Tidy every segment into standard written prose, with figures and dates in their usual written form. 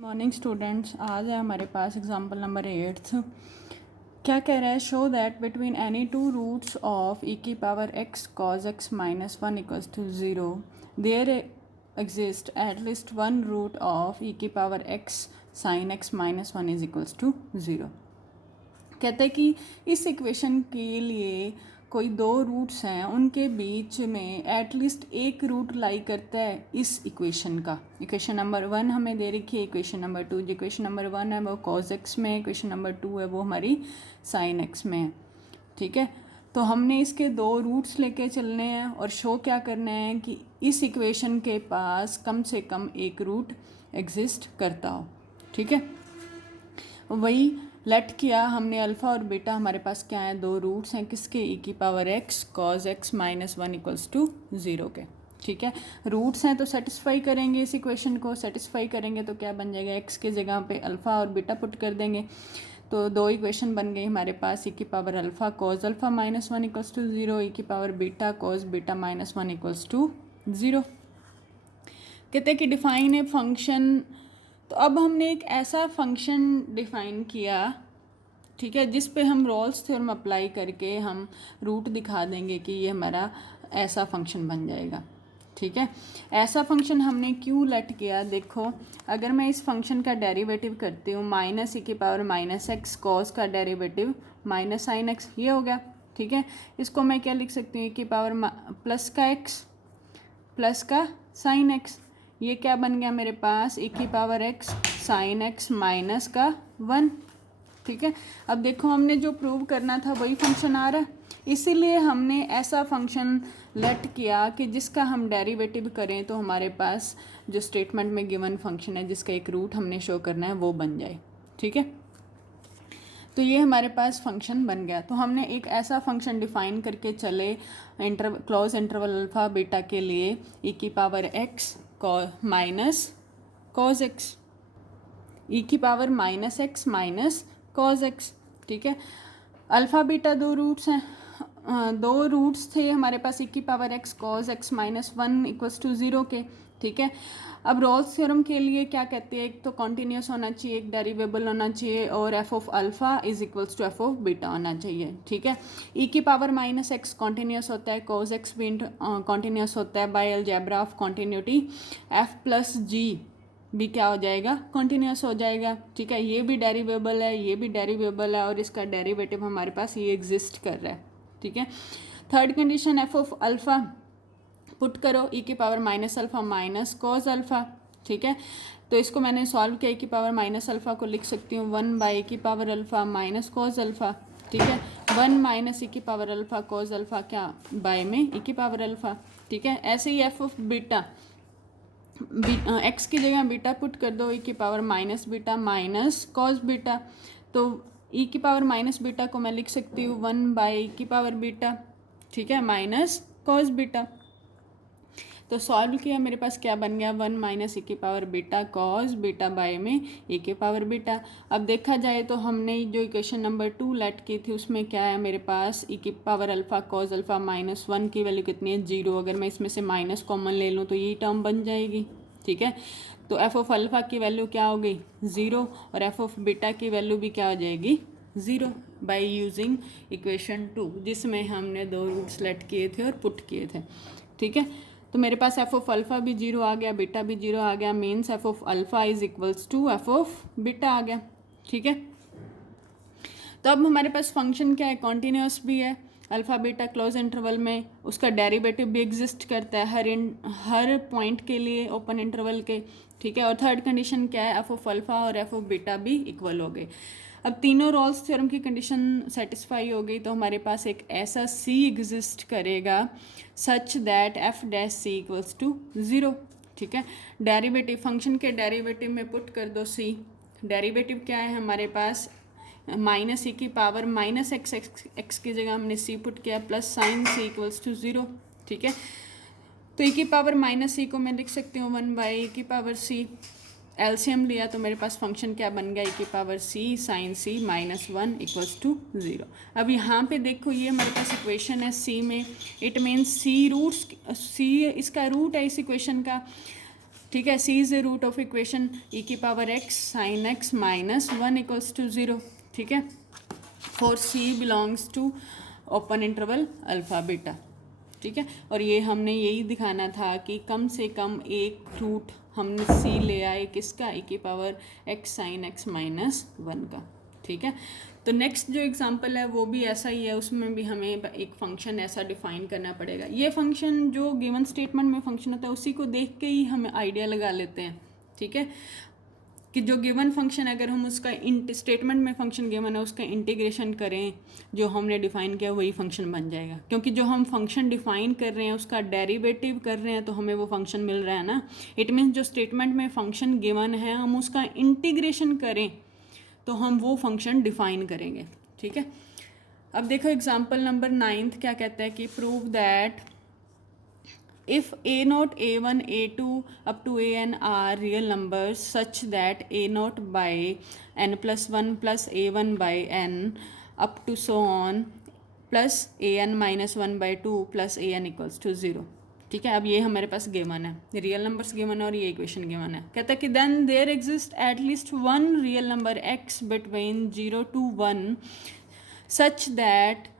Morning students, आज है हमारे पास एग्जाम्पल नंबर 8। क्या कह रहा है? Show that between any two roots of e की power x cos x minus one equals to zero there exist at least one root of e की power x sine x minus one is equals to zero. कहते हैं कि इस equation के लिए कोई दो रूट्स हैं, उनके बीच में एटलीस्ट एक रूट लाई करता है इस इक्वेशन का। इक्वेशन नंबर 1 हमें दे रखी है, इक्वेशन नंबर 2, जो इक्वेशन नंबर 1 है वो कॉज एक्स में है, इक्वेशन नंबर 2 है वो हमारी साइन एक्स में है। ठीक है, तो हमने इसके दो रूट्स लेके चलने हैं और शो क्या करना है कि इस इक्वेशन के पास कम से कम एक रूट एग्जिस्ट करता हो। ठीक है, वही लेट किया हमने, अल्फ़ा और बीटा हमारे पास क्या है, दो रूट्स हैं किसके, ई की power x cos x minus one equals to zero के। ठीक है, रूट्स हैं तो सेटिस्फाई करेंगे, इस इक्वेशन को सेटिस्फाई करेंगे तो क्या बन जाएगा, एक्स के जगह पे अल्फ़ा और बीटा पुट कर देंगे तो दो इक्वेशन बन गई हमारे पास, ई की power alpha cos alpha minus one equals to zero, e की power beta cos beta minus one equals to zero. कहते हैं कि डिफाइन ए फंक्शन। तो अब हमने एक ऐसा फंक्शन डिफाइन किया, ठीक है, जिस पे हम रोल्स थ्योरम अप्लाई करके हम रूट दिखा देंगे कि ये हमारा ऐसा फंक्शन बन जाएगा। ठीक है, ऐसा फंक्शन हमने क्यों लेट किया, देखो अगर मैं इस फंक्शन का डेरिवेटिव करती हूँ, माइनस ई की पावर माइनस एक्स कॉस का डेरिवेटिव माइनस साइन एक्स, ये हो गया। ठीक है, इसको मैं क्या लिख सकती हूँ, ई की पावर प्लस का एक्स प्लस का साइन एक्स, ये क्या बन गया मेरे पास, ई की power x sine x minus का वन। ठीक है, अब देखो हमने जो प्रूव करना था वही फंक्शन आ रहा है, इसीलिए हमने ऐसा फंक्शन लेट किया कि जिसका हम डेरिवेटिव करें तो हमारे पास जो स्टेटमेंट में गिवन फंक्शन है जिसका एक रूट हमने शो करना है वो बन जाए। ठीक है, तो ये हमारे पास फंक्शन बन गया। तो हमने एक ऐसा फंक्शन डिफाइन करके चले क्लोज इंटरवल अल्फ़ा बीटा के लिए, ई की power x minus cos x, e की power minus x minus cos x. ठीक है, अल्फ़ा बीटा दो रूट्स हैं, दो रूट्स थे हमारे पास, ई की power x cos x minus one equals to zero के। ठीक है, अब रोल्स थ्योरम के लिए क्या कहते हैं, एक तो कॉन्टीन्यूस होना चाहिए, एक डेरिवेबल होना चाहिए, और f of alpha is equals to f of beta होना चाहिए। ठीक है, ई की पावर माइनस एक्स कॉन्टीन्यूस होता है, कॉज एक्स भी कॉन्टीन्यूस होता है by algebra of continuity, f plus g भी क्या हो जाएगा, कॉन्टीन्यूस हो जाएगा। ठीक है, ये भी डेरिवेबल है, ये भी डेरिवेबल है, और इसका डेरिवेटिव हमारे पास ये एग्जिस्ट कर रहा है। ठीक है, third condition, F of alpha put करो, ई की power minus alpha minus cos alpha. ठीक है, तो इसको मैंने सॉल्व किया, ई की पावर माइनस अल्फ़ा को लिख सकती हूँ वन बाई ई की power alpha minus cos alpha. ठीक है, वन माइनस ई की पावर अल्फ़ा कॉज अल्फ़ा क्या बाय में ई की पावर अल्फ़ा। ठीक है, ऐसे ही एफ ऑफ बीटा, एक्स की जगह बीटा पुट कर दो, ई की power minus beta minus cos beta, तो ई की पावर माइनस बीटा को मैं लिख सकती हूँ वन बाई ई की पावर बीटा, ठीक है, माइनस कॉस बीटा। तो सॉल्व किया, मेरे पास क्या बन गया, वन माइनस ई की power beta cos beta by में ई की पावर बीटा। अब देखा जाए तो हमने जो इक्वेशन नंबर 2 लेट की थी उसमें क्या है मेरे पास, ई की power alpha cos alpha minus one की वैल्यू कितनी है, जीरो। अगर मैं इसमें से माइनस कॉमन ले लूँ तो यही टर्म बन जाएगी। ठीक है, तो एफ ऑफ अल्फ़ा की वैल्यू क्या हो गई, ज़ीरो, और एफ ऑफ बीटा की वैल्यू भी क्या हो जाएगी, ज़ीरो, बाय यूजिंग इक्वेशन 2 जिसमें हमने दो रूट्स लेट किए थे और पुट किए थे। ठीक है, तो मेरे पास एफ ऑफ अल्फ़ा भी जीरो आ गया, बीटा भी जीरो आ गया, means f of alpha is equals to f of beta आ गया। ठीक है, तो अब हमारे पास फंक्शन क्या है, कॉन्टीन्यूस भी है, अल्फ़ा बीटा क्लोज इंटरवल में, उसका डेरिवेटिव भी एग्जिस्ट करता है हर पॉइंट के लिए ओपन इंटरवल के। ठीक है, और थर्ड कंडीशन क्या है, एफ ऑफ अल्फ़ा और एफ ऑफ बीटा भी इक्वल हो गए। अब तीनों रोल्स थ्योरम की कंडीशन सेटिस्फाई हो गई तो हमारे पास एक ऐसा सी एग्जिस्ट करेगा such that f dash c equals to zero. ठीक है, डेरिवेटिव, फंक्शन के डेरिवेटिव में पुट कर दो सी, डेरिवेटिव क्या है हमारे पास, माइनस ई की पावर माइनस एक्स, एक्स की जगह हमने सी पुट किया, plus sine c equals to zero. ठीक है, तो ई की पावर माइनस सी को मैं लिख सकती हूँ वन बाई ई की पावर सी, एलसीएम लिया तो मेरे पास फंक्शन क्या बन गया, ई की power c sine c minus one equals to zero. अब यहाँ पे देखो ये हमारे पास इक्वेशन है सी में, it means c roots, c इसका रूट है इस इक्वेशन का, ठीक है, c is the root of equation e की power x sine x minus 1 equals to 0। ठीक है, for c belongs to open interval alpha beta. ठीक है, और ये हमने यही दिखाना था कि कम से कम एक रूट हमने सी ले आए किसका, ई की power x sine x minus 1 का। ठीक है, तो नेक्स्ट जो एग्जांपल है वो भी ऐसा ही है, उसमें भी हमें एक फंक्शन ऐसा डिफाइन करना पड़ेगा। ये फंक्शन जो गिवन स्टेटमेंट में फंक्शन होता है उसी को देख के ही हम आइडिया लगा लेते हैं। ठीक है, कि जो गिवन फंक्शन अगर हम उसका स्टेटमेंट में फंक्शन गिवन है उसका इंटीग्रेशन करें जो हमने डिफ़ाइन किया वही फंक्शन बन जाएगा, क्योंकि जो हम फंक्शन डिफ़ाइन कर रहे हैं उसका डेरिवेटिव कर रहे हैं तो हमें वो फंक्शन मिल रहा है ना। इट मीन्स जो स्टेटमेंट में फंक्शन गिवन है हम उसका इंटीग्रेशन करें तो हम वो फंक्शन डिफ़ाइन करेंगे। ठीक है, अब देखो एग्जाम्पल नंबर 9 क्या कहता है कि prove that if a0, a1, a2 up to an are real numbers such that a0 by n plus 1 plus a1 by n up to so on plus an minus 1 by 2 plus an equals to 0। ठीक है, अब ये हमारे पास given है, real numbers given है और ये इक्वेशन गिवन है। कहता है कि then there exist at least one real number x between 0 to 1 such that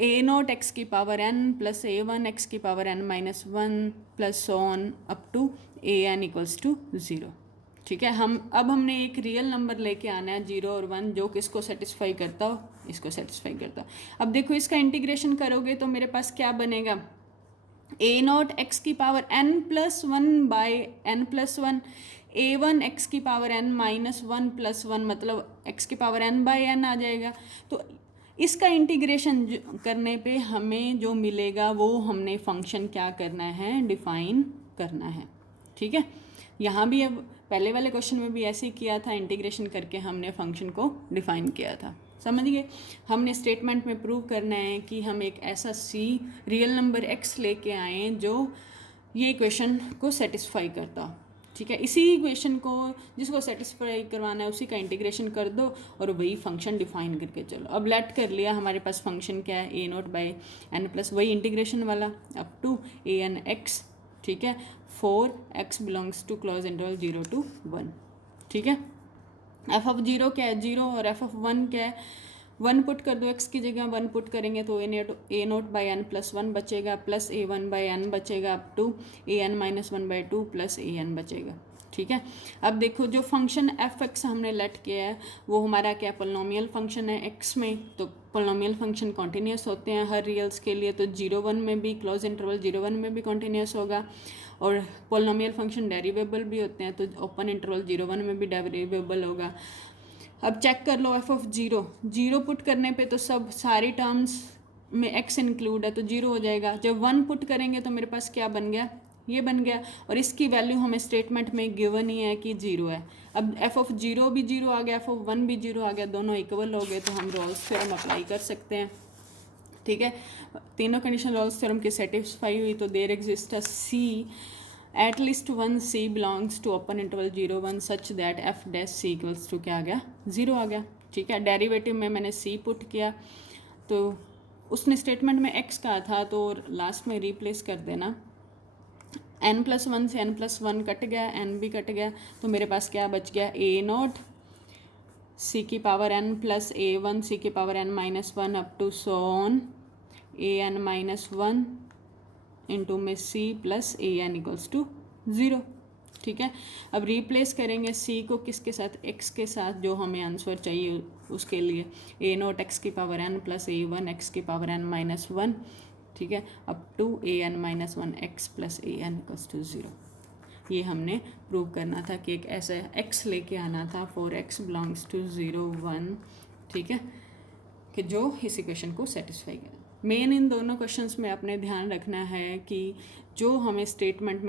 a0 x की power n plus a1 x की power n minus 1 plus so on up to an equals to 0। ठीक है, हमने एक real number लेके आना है 0 और 1 जो किसको सेटिस्फाई करता हो, इसको सेटिस्फाई करता हो। अब देखो इसका इंटीग्रेशन करोगे तो मेरे पास क्या बनेगा, a0 x की power n plus 1 by n plus 1, a1 x की पावर n माइनस 1 प्लस 1 मतलब x की पावर n बाई n आ जाएगा। तो इसका इंटीग्रेशन करने पे हमें जो मिलेगा वो हमने फंक्शन क्या करना है, डिफाइन करना है। ठीक है, यहाँ भी अब पहले वाले क्वेश्चन में भी ऐसे ही किया था, इंटीग्रेशन करके हमने फंक्शन को डिफाइन किया था। समझ गए, हमने स्टेटमेंट में प्रूव करना है कि हम एक ऐसा सी रियल नंबर x लेके आए जो ये इक्वेशन को सेटिस्फाई करता। ठीक है, इसी इक्वेशन को जिसको सेटिस्फाई करवाना है उसी का इंटीग्रेशन कर दो और वही फंक्शन डिफाइन करके चलो। अब लेट कर लिया, हमारे पास फंक्शन क्या है, a0 बाई n प्लस वही इंटीग्रेशन वाला अप टू an x। ठीक है, for x belongs to close interval 0 to 1। ठीक है, एफ ऑफ 0 क्या है, 0 और एफ ऑफ 1 क्या है, 1 पुट कर दो, x की जगह 1 पुट करेंगे तो a0 बाई एन प्लस 1 बचेगा प्लस a1 बाई एन बचेगा up to an minus 1 by 2 plus an बचेगा। ठीक है, अब देखो जो फंक्शन एफ एक्स हमने लेट किया है वो हमारा क्या पोलिनोमियल फंक्शन है x में, तो पोलिनोमियल फंक्शन कॉन्टीन्यूस होते हैं हर रियल्स के लिए, तो 0 1 में भी क्लोज इंटरवल 0 1 में भी कॉन्टीन्यूस होगा, और पोलिनोमियल फंक्शन डेरिवेबल भी होते हैं तो ओपन इंटरवल 0 1 में भी डेरिवेबल होगा। अब चेक कर लो एफ ऑफ 0 पुट करने पे तो सब सारी टर्म्स में x इंक्लूड है तो 0 हो जाएगा। जब 1 पुट करेंगे तो मेरे पास क्या बन गया, ये बन गया, और इसकी वैल्यू हमें स्टेटमेंट में गिवन ही है कि 0 है। अब एफ ऑफ 0 भी 0 आ गया, एफ ऑफ 1 भी 0 आ गया, दोनों इक्वल हो गए तो हम रोल्स थ्योरम अप्लाई कर सकते हैं। ठीक है, तीनों कंडीशन रोल्स थ्योरम की सेटिस्फाई हुई तो there exist a c at least one c belongs to open interval 0 1 such that f dash c equals to क्या आ गया, 0 आ गया। ठीक है, डेरिवेटिव में मैंने सी पुट किया तो उसने स्टेटमेंट में x कहा था तो लास्ट में रिप्लेस कर देना, n प्लस 1 से n प्लस 1 कट गया, n भी कट गया, तो मेरे पास क्या बच गया, a0 c की power n plus a1 c की power n minus 1 up to so on an minus 1 into में c plus an equals to 0। ठीक है, अब रिप्लेस करेंगे c को किसके साथ, x के साथ, जो हमें आंसर चाहिए उसके लिए a0 x की power n plus a1 x की पावर n माइनस 1। ठीक है, up to an minus 1 x plus an equals to 0। ये हमने प्रूव करना था कि एक ऐसा x लेके आना था फॉर x बिलोंग्स टू 0 1। ठीक है, कि जो इस इक्वेशन को सेटिस्फाई करे। मेन इन दोनों क्वेश्चंस में अपने ध्यान रखना है कि जो हमें स्टेटमेंट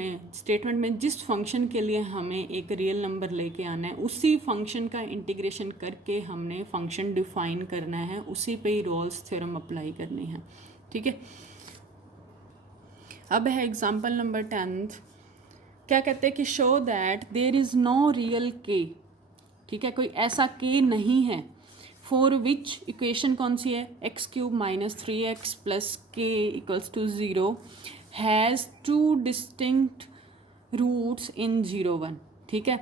में जिस फंक्शन के लिए हमें एक रियल नंबर लेके आना है उसी फंक्शन का इंटीग्रेशन करके हमने फंक्शन डिफाइन करना है, उसी पे ही रोल्स थ्योरम अप्लाई करनी है। ठीक है, अब है एग्जाम्पल नंबर 10। क्या कहते हैं कि show that there is no real के। ठीक है, कोई ऐसा के नहीं है फॉर विच इक्वेशन कौन सी है, x cube minus 3x plus k equals to 0 has two distinct roots in 0 1, ठीक है,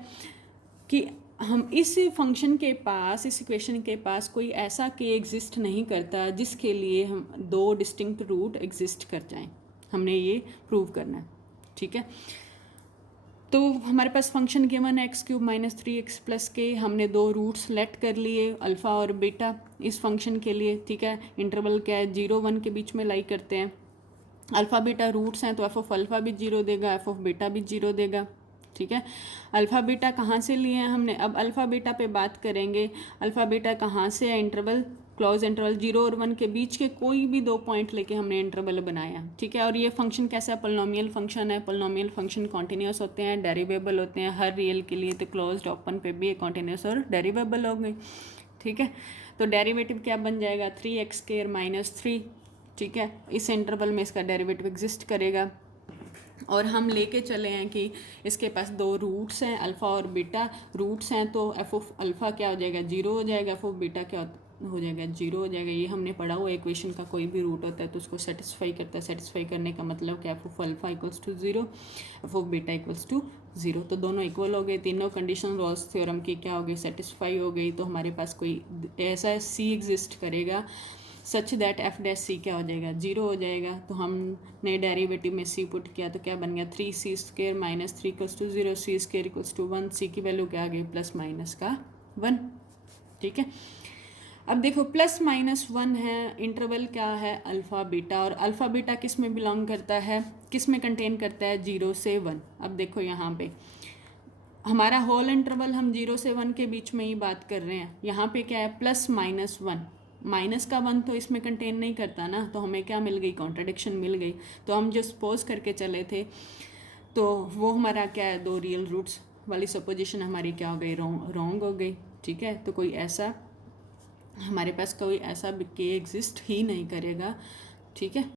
कि हम इस फंक्शन के पास, इस इक्वेशन के पास कोई ऐसा के एग्जिस्ट नहीं करता जिसके लिए हम दो डिस्टिंक्ट रूट एग्जिस्ट कर जाएं। हमने ये प्रूव करना है, ठीक है। तो हमारे पास फंक्शन गिवन है x³ - 3x + k। हमने दो रूट्स लेट कर लिए अल्फ़ा और बीटा इस फंक्शन के लिए, ठीक है। इंटरवल क्या है, 0 1 के बीच में लाई करते हैं। अल्फ़ा बीटा रूट्स हैं तो एफ ऑफ अल्फ़ा भी 0 देगा, एफ ऑफ बीटा भी 0 देगा, ठीक है। अल्फ़ा बीटा कहाँ से लिए हैं हमने, अब अल्फ़ा बीटा पे बात करेंगे। अल्फ़ा बीटा कहाँ से है, इंटरवल, क्लोज इंटरवल 0 और 1 के बीच के कोई भी दो पॉइंट लेके हमने इंटरवल बनाया, ठीक है। और ये फंक्शन कैसा है, पोलिनोमियल फंक्शन है। पोलिनोमियल फंक्शन कॉन्टीन्यूस होते हैं, डेरिवेबल होते हैं हर रियल के लिए, तो क्लोज्ड ओपन पे भी कॉन्टीन्यूस और डेरिवेबल हो गई, ठीक है। तो डेरिवेटिव क्या बन जाएगा, 3x² - 3, ठीक है। इस इंटरवल में इसका डेरिवेटिव एग्जिस्ट करेगा और हम लेके चले हैं कि इसके पास दो रूट्स हैं, अल्फ़ा और बीटा रूट्स हैं, तो एफ ऑफ अल्फ़ा क्या हो जाएगा, 0 हो जाएगा, एफ ऑफ बीटा क्या हो जाएगा, 0 हो जाएगा। ये हमने पढ़ा हुआ, इक्वेशन का कोई भी रूट होता है तो उसको सेटिस्फाई करता है। सेटिस्फाई करने का मतलब क्या, f of alpha equals to 0, f of beta equals to 0। तो दोनों इक्वल हो गए, तीनों कंडीशन रॉल्स थ्योरम की क्या हो गई, सेटिस्फाई हो गई। तो हमारे पास कोई ऐसा सी एग्जिस्ट करेगा सच दैट एफ डैश सी क्या हो जाएगा, 0 हो जाएगा। तो हमने डेरिवेटिव में सी पुट किया तो क्या बन गया, 3c² - 3 equals to 0, c² equals to 1, C की वैल्यू क्या आ गई, +- 1, ठीक है। अब देखो +- 1 है, इंटरवल क्या है, अल्फ़ा बीटा, और अल्फ़ा बीटा किस में बिलोंग करता है, किस में कंटेन करता है, 0 से 1। अब देखो यहाँ पे हमारा होल इंटरवल हम 0 से 1 के बीच में ही बात कर रहे हैं। यहाँ पे क्या है, +- 1, -का 1 तो इसमें कंटेन नहीं करता ना, तो हमें क्या मिल गई, कॉन्ट्रडिक्शन मिल गई। तो हम जो सपोज करके चले थे तो वो हमारा क्या है, दो रियल रूट्स वाली सपोजिशन हमारी क्या हो गई, रॉन्ग हो गई, ठीक है। तो कोई ऐसा हमारे पास कोई ऐसा के एग्जिस्ट ही नहीं करेगा, ठीक है।